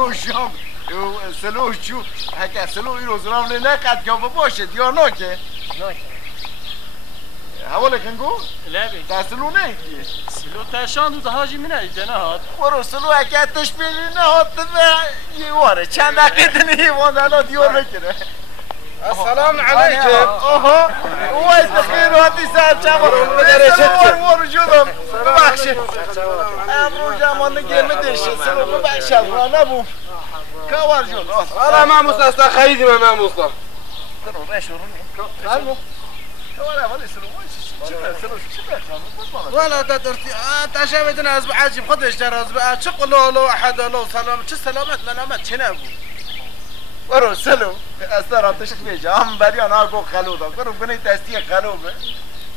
شام سلو شو هکه سلو این روزنام نکرد که باشد یا نه که حواله کنگو؟ لابي تا سلو نه کی سلو تاشان دو هاجي من ایده نهاد برو سلو هکه تشبیلی نهاد یه واره چند دقیقه دنی واندانا دیور نکنه السلام عليكم. اها وای بخیر وقتی ساعت چند وارو جودم ببخشید امروز جمان نگیرمه دشه سلو ببخشید را نبوم کار جون أنا ما مستستا خيدي ما مستستا. سلو رشو رونی سلو کار اولی سلو ولا تدرتي تشابه ناس بعجب خدش تراز بقى شق لو أحد لو سلام شو سلامت ملامت شنو برو سلو استرا تشک بیجا هم بریان آگو خلودا برو بنی تستی خلوبه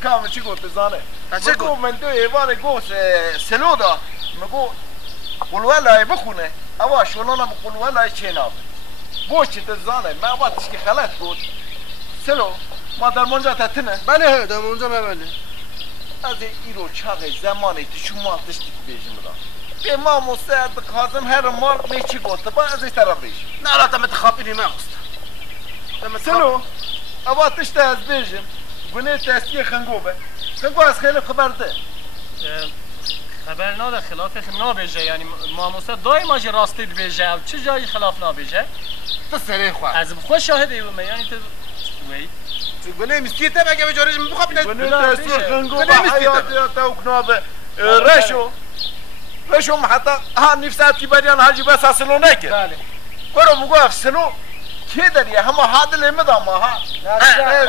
کام چی گفت زانه چه من دو ایوان گوش سلو دا مگو قلوالای بخونه اوا شلونم قلوالای چیناب بوش تزانه ما وقتش که خلط بود سلو ما در منجا تتنه بله در منجا ما بله از ایرو چاقه زمانی شما تشتی بیجم دا به ما مستعد کازم هر مار میچی گفت با از این طرف ریش نه لا تم تخابيني ما قصد سلو اوا تشت از بیجم گونه تستی خنگوبه خنگو از خیلی خبر ده خبر ناده خلافش نابیجه یعنی ماموسه دائما جی راستی بیجه چه جایی خلاف نابیجه تسري خواه از بخوا شاهد ایومه یعنی تو وی گونه مسکیت تبا که بجارش بخواب گونه تستی خنگوبه حیاتی یا توکنابه رشوم حتی ها نفسات کی بریان حاجی بس اصلو نکه بله برو مگو افسلو کی دریه همه حادل مدام ها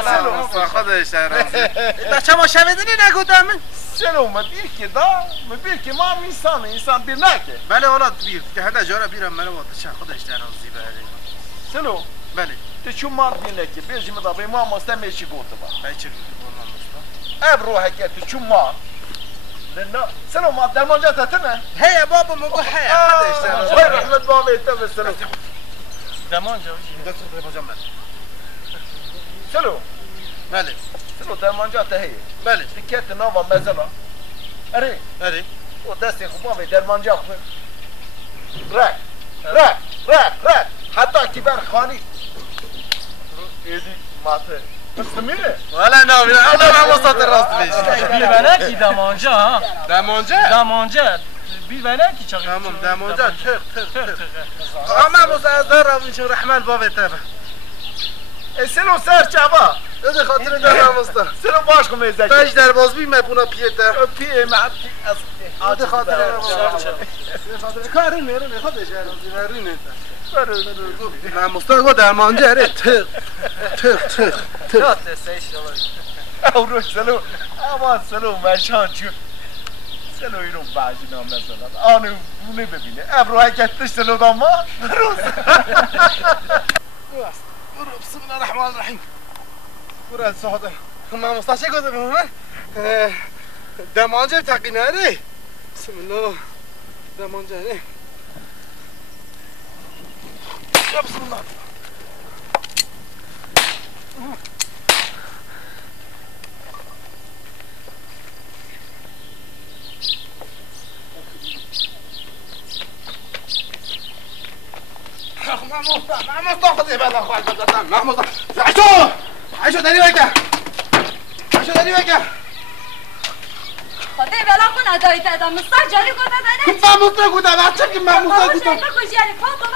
سلو خدش ترازی تا چما شویدنی نگودم سلو مبیر که دا مبیر که ما انسان بیر نکه بله ولاد بیر که هدا جارا بیرم منو وقت چه خودش ترازی بله سلو بله تو چون مار بیر نکه بیجی مدا به ما مستمی چی گفته با چه گفت ابرو حکیت تو چون مار نه سلو ما در منجا تتنه هيا بابا مگو هيا خدش ترازی وای رحمت بابا ایتم سلو زمان جوشی دکتر بجمل سلو بله سلو در منجا تهیه بله تکیت ناوا مزلا اره اره و دستی خوبا در منجا خوب رک حتی کی بر خانی ایدی ماته مستمیره ولا ناوی انا ما وسط الراس بيش بیرونکی دمانجا ها دمانجا بیرونکی چاقی تمام دمانجا تق اما مستعذر رو شو رحمن بابا تبع سلو سر چابا ده خاطر در مستا سلو باش کن میزه تاج در بازبی مبونا پیتا پیه معبی از ده خاطر کاری میره خودش رازی من مستقبل در مانجا ره تق او رو سلو اما سلو مشان چون سلو اینو بعضی نام نزدن آنو بونه ببینه ابرو حکتش سلو داما روز بسم الله الرحمن الرحيم برو الصحة ما مستشفى كده بهما دمانجة تقيناري بسم الله دمانجة نه يا بسم الله ما مستخدم هذا أخوان بدأنا ما مستخدم عيشو داري ويكا خدای بلا کن ادایی دادم مستر جاری کنه بده ما مستخدم ما مستخدم بخوش یعنی پاپا